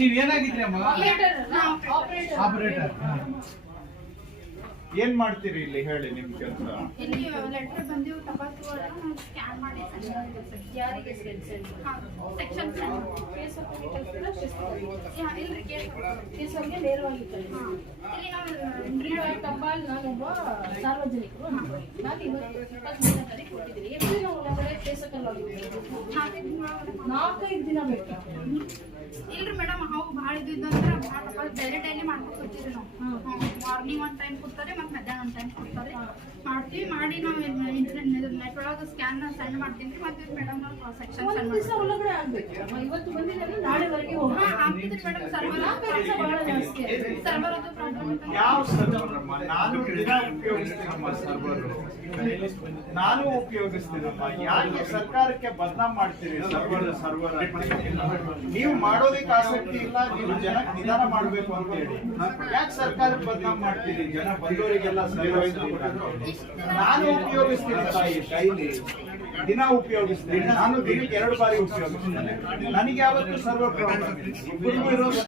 ನೀವೇನಾಗಿದ್ರಿ operator ಏನ್ ಮಾಡ್ತೀರಿ ಇಲ್ಲಿ ಹೇಳಿ ನಿಮ್ ಸಾರ್ವಜನಿಕರು ನಾಲ್ಕೈದು ದಿನ ಬೇಕು ಇಲ್ರಿ ಮೇಡಮ್ ಅವು ಭಾಳ ಇದ್ದಿದ್ದು ಅಂದ್ರೆ ಭಾಳ ಬೇರೆ ಡೈಲಿ ಮಾಡ್ಕೊಂಡು ಬರ್ತೀರಿ ನಾವು ಮಾರ್ನಿಂಗ್ ಒಂದು ಟೈಮ್ ಕೊಡ್ತಾರೆ ಮತ್ತೆ ಮಧ್ಯಾಹ್ನ ಒಂದು ಟೈಮ್ ಕೊಡ್ತಾರೆ ಮಾಡ್ತೀವಿ ಮಾಡಿ ನಾವು ನೆಟ್ ಒಳಗೆ ಸ್ಕ್ಯಾನ್ ಸೆಂಡ್ ಮಾಡ್ತೀನಿ ಮತ್ತೆ ಮೇಡಮ್ ನಾನು ಉಪಯೋಗಿಸ್ತೀನಮ್ಮ ಸರ್ಕಾರಕ್ಕೆ ಬದನಾಮ್ ಮಾಡ್ತೀರಿ ಸರ್ವರ್ ನೀವು ಮಾಡೋದಕ್ಕೆ ಆಸಕ್ತಿ ಇಲ್ಲ ನೀವು ಜನಕ್ಕೆ ನಿಧಾನ ಮಾಡಬೇಕು ಅಂತ ಹೇಳಿ ಯಾಕೆ ಸರ್ಕಾರಕ್ಕೆ ಬದನಾಮ್ ಮಾಡ್ತೀನಿ ಜನ ಬಂದವರಿಗೆಲ್ಲ ನಾನು ಉಪಯೋಗಿಸ್ತೀನಿ ತಾಯಿ ಶೈಲಿ ದಿನ ಉಪಯೋಗಿಸ್ತೀನಿ ನಾನು ದಿನಕ್ಕೆ ಎರಡು ಬಾರಿ ಉಪಯೋಗಿಸ್ತೀನಿ ನನಗೆ ಯಾವತ್ತು ಸರ್ವ ಪ್ರಮಾಣ